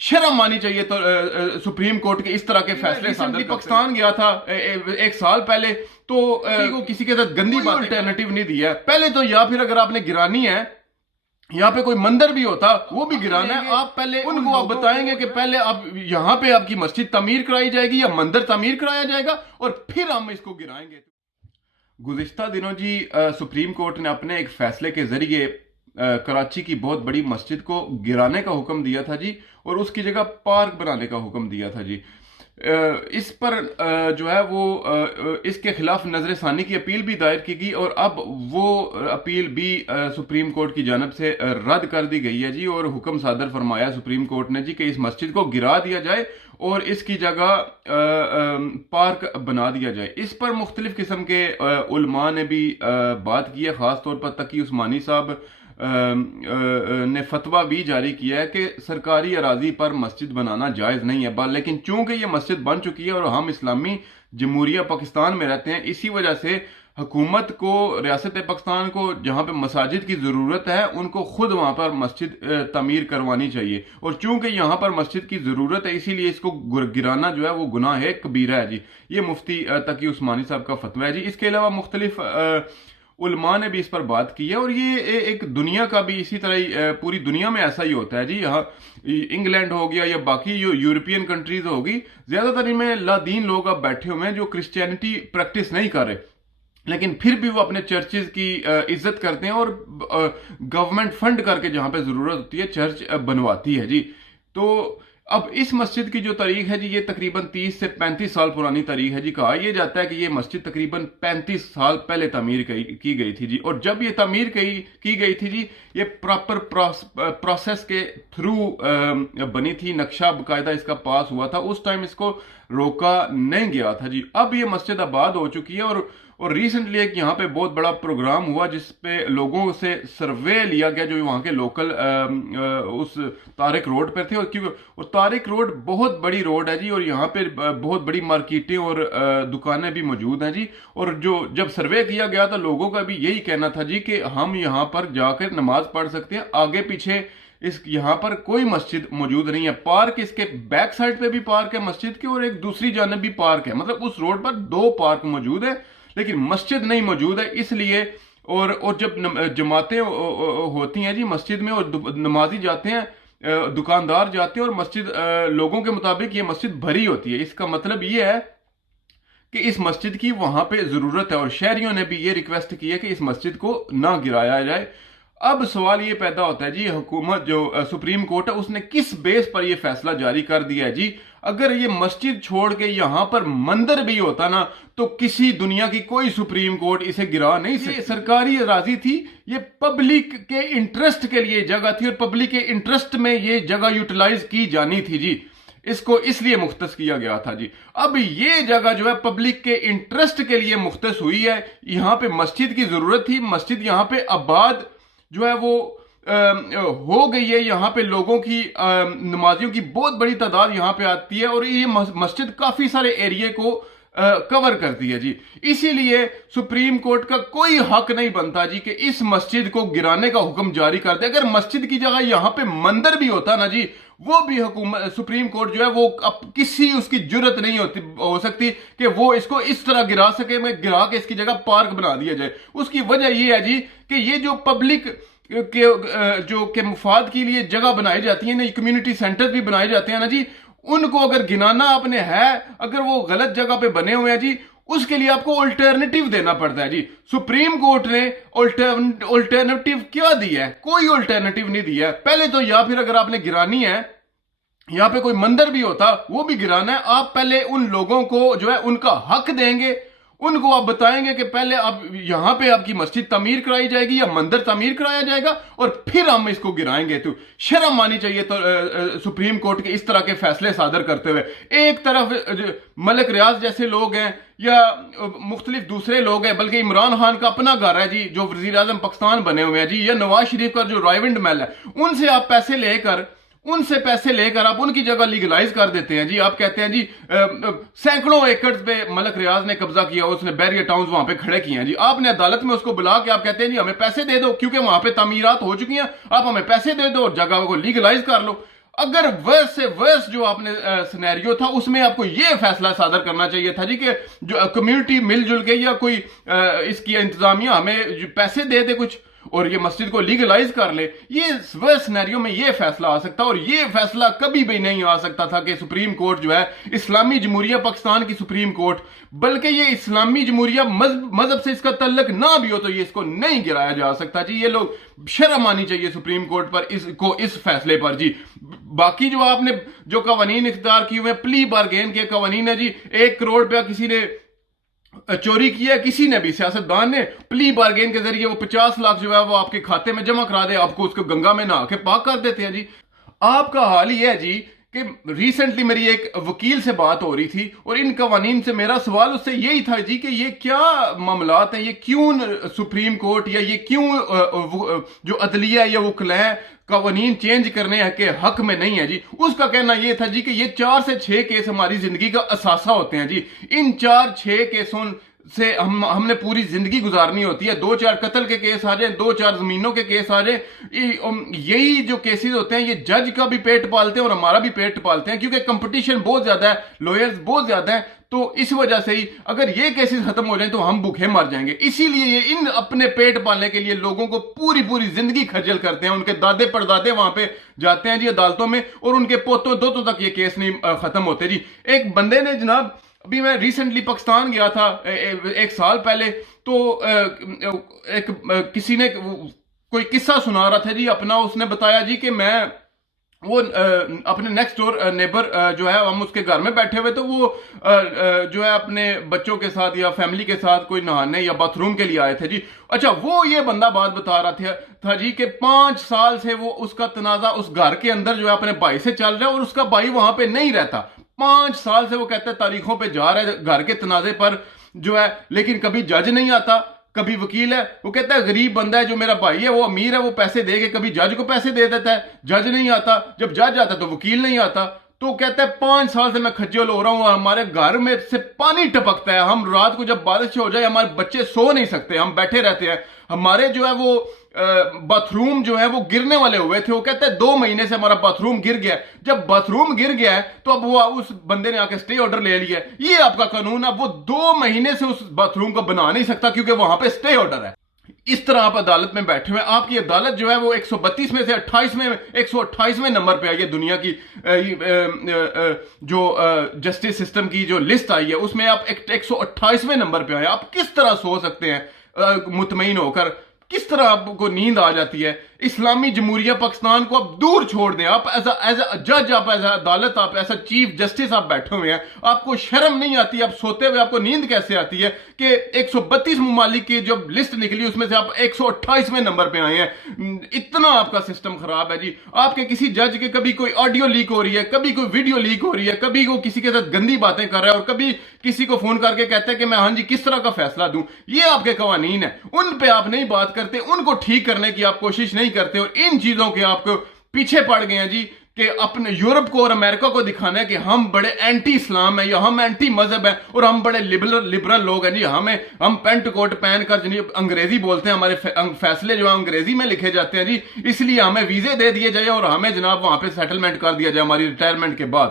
शर्म आनी चाहिए तो सुप्रीम कोर्ट के इस तरह के फैसले सादर पाकिस्तान गया था एक साल पहले तो को किसी के साथ गंदी बात अल्टरनेटिव नहीं दिया है पहले तो, या फिर अगर आपने गिरानी है यहाँ पे कोई मंदिर भी होता वो भी गिराना है, आप पहले उनको आप बताएंगे कि पहले आप यहाँ पे आपकी मस्जिद तामीर कराई जाएगी या मंदिर तामीर कराया जाएगा और फिर हम इसको गिराएंगे। गुज़िश्ता दिनों जी सुप्रीम कोर्ट ने अपने एक फैसले के जरिए कराची की बहुत बड़ी मस्जिद को गिराने का हुक्म दिया था जी और उसकी जगह पार्क बनाने का हुक्म दिया था जी। इस पर जो है वो इसके खिलाफ नजर सानी की अपील भी दायर की गई और अब वो अपील भी सुप्रीम कोर्ट की जानब से रद्द कर दी गई है जी और हुक्म सादर फरमाया सुप्रीम कोर्ट ने जी कि इस मस्जिद को गिरा दिया जाए और इसकी जगह पार्क बना दिया जाए। इस पर मुख्तलिफ किस्म के उलमा ने भी बात की है, ख़ास तौर पर तकी उस्मानी साहब ने फतवा भी जारी किया है कि सरकारी अराजी पर मस्जिद बनाना जायज़ नहीं है, लेकिन चूंकि ये मस्जिद बन चुकी है और हम इस्लामी जमहूरिया पाकिस्तान में रहते हैं, इसी वजह से हुकूमत को, रियासत पाकिस्तान को जहाँ पे मसाजिद की ज़रूरत है उनको खुद वहाँ पर मस्जिद तमीर करवानी चाहिए और चूंकि यहाँ पर मस्जिद की ज़रूरत है इसीलिए इसको गिराना जो है वो गुनाह है कबीरा है जी। ये मुफ्ती तकी उस्मानी साहब का फतवा है जी। इसके अलावा मुख्तलिफ उलमा ने भी इस पर बात की है और ये एक दुनिया का भी इसी तरह पूरी दुनिया में ऐसा ही होता है जी। यहाँ इंग्लैंड हो गया या बाकी जो यूरोपियन कंट्रीज होगी, ज़्यादातर इनमें लादीन लोग अब बैठे हुए हैं जो क्रिश्चियनिटी प्रैक्टिस नहीं कर रहे, लेकिन फिर भी वो अपने चर्चेज की इज्जत करते हैं और गवर्नमेंट फंड करके जहाँ पे ज़रूरत होती है चर्च बनवाती है जी। तो अब इस मस्जिद की जो तारीख है जी ये तकरीबन 30 से 35 साल पुरानी तारीख है जी। कहा यह जाता है कि ये मस्जिद तकरीबन 35 साल पहले तामीर की गई थी जी और जब ये तामीर की गई थी जी ये प्रॉपर प्रोसेस के थ्रू बनी थी, नक्शा बाकायदा इसका पास हुआ था, उस टाइम इसको रोका नहीं गया था जी। अब ये मस्जिद आबाद हो चुकी है और रिसेंटली एक यहाँ पे बहुत बड़ा प्रोग्राम हुआ जिसपे लोगों से सर्वे लिया गया जो वहाँ के लोकल उस तारिक रोड पर थे और क्योंकि तारिक रोड बहुत बड़ी रोड है जी और यहाँ पे बहुत बड़ी मार्केटें और दुकानें भी मौजूद हैं जी। और जब सर्वे किया गया था लोगों का भी यही कहना था जी कि हम यहाँ पर जाकर नमाज पढ़ सकते हैं, आगे पीछे यहाँ पर कोई मस्जिद मौजूद नहीं है। पार्क इसके बैक साइड पे भी पार्क है मस्जिद के और एक दूसरी जानब भी पार्क है, मतलब उस रोड पर 2 पार्क मौजूद है लेकिन मस्जिद नहीं मौजूद है। इसलिए और जब जमातें होती हैं जी मस्जिद में और नमाजी जाते हैं, दुकानदार जाते हैं और मस्जिद लोगों के मुताबिक ये मस्जिद भरी होती है। इसका मतलब ये है कि इस मस्जिद की वहां पे जरूरत है और शहरियों ने भी ये रिक्वेस्ट की है कि इस मस्जिद को ना गिराया जाए। अब सवाल ये पैदा होता है जी हुकूमत जो सुप्रीम कोर्ट है उसने किस बेस पर ये फैसला जारी कर दिया है जी। अगर ये मस्जिद छोड़ के यहाँ पर मंदिर भी होता ना तो किसी दुनिया की कोई सुप्रीम कोर्ट इसे गिरा नहीं सकती। सरकारी अराजी थी, ये पब्लिक के इंटरेस्ट के लिए जगह थी और पब्लिक के इंटरेस्ट में ये जगह यूटिलाइज की जानी थी जी, इसको इसलिए मुख्तस किया गया था जी। अब ये जगह जो है पब्लिक के इंटरेस्ट के लिए मुख्तस हुई है, यहाँ पे मस्जिद की जरूरत थी, मस्जिद यहाँ पे आबाद जो है वो हो गई है, यहाँ पे लोगों की नमाजियों की बहुत बड़ी तादाद यहाँ पे आती है और ये मस्जिद काफी सारे एरिया को कवर करती है जी। इसीलिए सुप्रीम कोर्ट का कोई हक नहीं बनता जी कि इस मस्जिद को गिराने का हुक्म जारी कर दे। अगर मस्जिद की जगह यहाँ पे मंदिर भी होता ना जी, वो भी हुकूमत सुप्रीम कोर्ट जो है वो अब किसी उसकी जुर्रत नहीं हो सकती कि वो इसको इस तरह गिरा सके, मैं गिरा के इसकी जगह पार्क बना दिया जाए। उसकी वजह ये है जी कि ये जो पब्लिक के मुफाद के लिए जगह बनाई जाती है ना, कम्युनिटी सेंटर भी बनाए जाते हैं ना जी, उनको अगर गिनाना आपने है, अगर वो गलत जगह पे बने हुए हैं जी, उसके लिए आपको अल्टरनेटिव देना पड़ता है जी। सुप्रीम कोर्ट ने अल्टरनेटिव क्या दिया है? कोई अल्टरनेटिव नहीं दिया है। पहले तो या फिर अगर आपने गिरानी है, यहाँ पे कोई मंदिर भी होता वो भी गिराना है, आप पहले उन लोगों को जो है उनका हक देंगे, उनको आप बताएंगे कि पहले आप यहाँ पे आपकी मस्जिद तामीर कराई जाएगी या मंदिर तामीर कराया जाएगा और फिर हम इसको गिराएंगे। तो शर्म आनी चाहिए तो सुप्रीम कोर्ट के इस तरह के फैसले सादर करते हुए। एक तरफ मलिक रियाज जैसे लोग हैं या मुख्तलिफ दूसरे लोग हैं, बल्कि इमरान खान का अपना घर है जी जो वजीर आजम पाकिस्तान बने हुए हैं जी, या नवाज शरीफ का जो रायविंड महल है, उनसे आप पैसे लेकर आप उनकी जगह लीगलाइज कर देते हैं जी। आप कहते हैं जी सैकड़ों एकड़ पे मलिक रियाज ने कब्जा किया, उसने बैरियर टाउन्स वहां पे खड़े किए हैं जी। आपने अदालत में उसको बुला के आप कहते हैं जी हमें पैसे दे दो क्योंकि वहां पे तामीरात हो चुकी हैं, आप हमें पैसे दे दो और जगह को लीगलाइज कर लो। اگر ورس سے ورس جو آپ نے سینیریو تھا اس میں آپ کو یہ فیصلہ صادر کرنا چاہیے تھا جی کہ جو کمیونٹی مل جل کے یا کوئی اس کی انتظامیہ ہمیں پیسے دے دے کچھ اور یہ مسجد کو لیگلائز کر لے. یہ ورس سینیریو میں یہ فیصلہ آ سکتا اور یہ فیصلہ کبھی بھی نہیں آ سکتا تھا کہ سپریم کورٹ جو ہے اسلامی جمہوریہ پاکستان کی سپریم کورٹ، بلکہ یہ اسلامی جمہوریہ مذہب سے اس کا تعلق نہ بھی ہو تو یہ اس کو نہیں گرایا جا سکتا جی. یہ لوگ شرم آنی چاہیے سپریم کورٹ پر اس فیصلے پر جی. باقی جو آپ نے جو قوانین اختیار کیے ہوئے پلی بارگین کے قوانین ہے جی، 1 کروڑ روپیہ کسی نے چوری کیا، کسی نے بھی سیاستدان نے پلی بارگین کے ذریعے وہ 50 لاکھ جو ہے وہ آپ کے کھاتے میں جمع کرا دے، آپ کو اس کو گنگا میں نہا کے پاک کر دیتے ہیں جی. آپ کا حال یہ ہے جی کہ ریسنٹلی میری ایک وکیل سے بات ہو رہی تھی اور ان قوانین سے میرا سوال اس سے یہی تھا جی کہ یہ کیا معاملات ہیں، یہ کیوں سپریم کورٹ یا یہ کیوں جو عدلیہ یا وکلاء قوانین چینج کرنے کے حق میں نہیں ہے جی. اس کا کہنا یہ تھا جی کہ یہ 4 سے 6 کیس ہماری زندگی کا اثاثہ ہوتے ہیں جی. ان 4-6 کیسوں سے ہم نے پوری زندگی گزارنی ہوتی ہے. 2-4 قتل کے کیس آ جائیں، 2-4 زمینوں کے کیس آ جائیں، یہی جو کیسز ہوتے ہیں یہ جج کا بھی پیٹ پالتے ہیں اور ہمارا بھی پیٹ پالتے ہیں کیونکہ کمپٹیشن بہت زیادہ ہے، لوئرز بہت زیادہ ہیں. تو اس وجہ سے ہی اگر یہ کیسز ختم ہو جائیں تو ہم بھوکے مر جائیں گے. اسی لیے یہ ان اپنے پیٹ پالنے کے لیے لوگوں کو پوری زندگی خجل کرتے ہیں. ان کے دادے پردادے وہاں پہ جاتے ہیں جی عدالتوں میں اور ان کے پوتوں دوتوں تک یہ کیس نہیں ختم ہوتے جی. ایک بندے نے جناب، ابھی میں ریسنٹلی پاکستان گیا تھا 1 سال پہلے، تو کسی نے کوئی قصہ سنا رہا تھا جی اپنا. اس نے بتایا جی کہ میں وہ اپنے نیکسٹ ڈور نیبر جو ہے ہم اس کے گھر میں بیٹھے ہوئے تو وہ جو ہے اپنے بچوں کے ساتھ یا فیملی کے ساتھ کوئی نہانے یا باتھ روم کے لیے آئے تھے جی. اچھا، وہ یہ بندہ بات بتا رہا تھا جی کہ 5 سال سے وہ اس کا تنازع اس گھر کے اندر جو ہے اپنے بھائی سے چل رہا ہے اور اس کا بھائی وہاں پہ نہیں رہتا. 5 سال سے وہ کہتے ہیں تاریخوں پہ جا رہا ہے گھر کے تنازع پر جو ہے، لیکن کبھی جج نہیں آتا، کبھی وکیل ہے. وہ کہتا ہے غریب بندہ ہے جو میرا بھائی ہے، وہ امیر ہے، وہ پیسے دے کے کبھی جج کو پیسے دے دیتا ہے، جج نہیں آتا. جب جج آتا تو وکیل نہیں آتا. تو کہتا ہے 5 سال سے میں کھجل ہو رہا ہوں، ہمارے گھر میں سے پانی ٹپکتا ہے، ہم رات کو جب بارش ہو جائے ہمارے بچے سو نہیں سکتے، ہم بیٹھے رہتے ہیں. ہمارے جو ہے وہ باتھ روم جو ہے وہ گرنے والے ہوئے تھے. وہ کہتے ہیں 2 مہینے سے ہمارا باتھ روم گر گیا. جب باتھ روم گر گیا ہے تو اب وہ اس بندے نے آ کے اسٹے آرڈر لے لیا ہے. یہ آپ کا قانون ہے. وہ 2 مہینے سے اس باتھ روم کو بنا نہیں سکتا کیونکہ وہاں پہ اسٹے آرڈر ہے. اس طرح آپ عدالت میں بیٹھے ہوئے، آپ کی عدالت جو ہے وہ 132 میں سے 128ویں نمبر پہ آئی ہے. دنیا کی جو جسٹس سسٹم کی جو لسٹ آئی ہے اس میں آپ 128ویں نمبر پہ آئے. آپ کس طرح سو سکتے ہیں مطمئن ہو کر؟ کس طرح آپ کو نیند آ جاتی ہے؟ اسلامی جمہوریہ پاکستان کو آپ دور چھوڑ دیں. آپ ایز اے جج، آپ ایز اے عدالت، آپ ایز اے چیف جسٹس آپ بیٹھے ہوئے ہیں. آپ کو شرم نہیں آتی؟ آپ سوتے ہوئے آپ کو نیند کیسے آتی ہے کہ 132 ممالک کی جو لسٹ نکلی اس میں سے آپ 128ویں نمبر پہ آئے ہیں؟ اتنا آپ کا سسٹم خراب ہے جی. آپ کے کسی جج کے کبھی کوئی آڈیو لیک ہو رہی ہے، کبھی کوئی ویڈیو لیک ہو رہی ہے، کبھی وہ کسی کے ساتھ گندی باتیں کر رہا ہے اور کبھی کسی کو فون کر کے کہتا ہے کہ میں ہاں جی کس طرح کا فیصلہ دوں. یہ آپ کے قوانین ہیں، ان پہ آپ نہیں بات کرتے، ان کو ٹھیک کرنے کی آپ کوشش نہیں کرتے اور ان چیزوں کے آپ کو پیچھے پڑ گئے ہیں جی کہ اپنے یورپ کو اور امریکہ کو دکھانا ہے کہ ہم بڑے اینٹی اسلام ہیں یا ہم اینٹی مذہب ہیں اور ہم بڑے لبرل لوگ ہیں جی. ہم پینٹ کوٹ پہن کر انگریزی بولتے ہیں، ہمارے فیصلے جو ہیں انگریزی میں لکھے جاتے ہیں جی، اس لیے ہمیں ویزے دے دیے جائے اور ہمیں جناب وہاں پہ سیٹلمنٹ کر دیا جائے ہماری ریٹائرمنٹ کے بعد.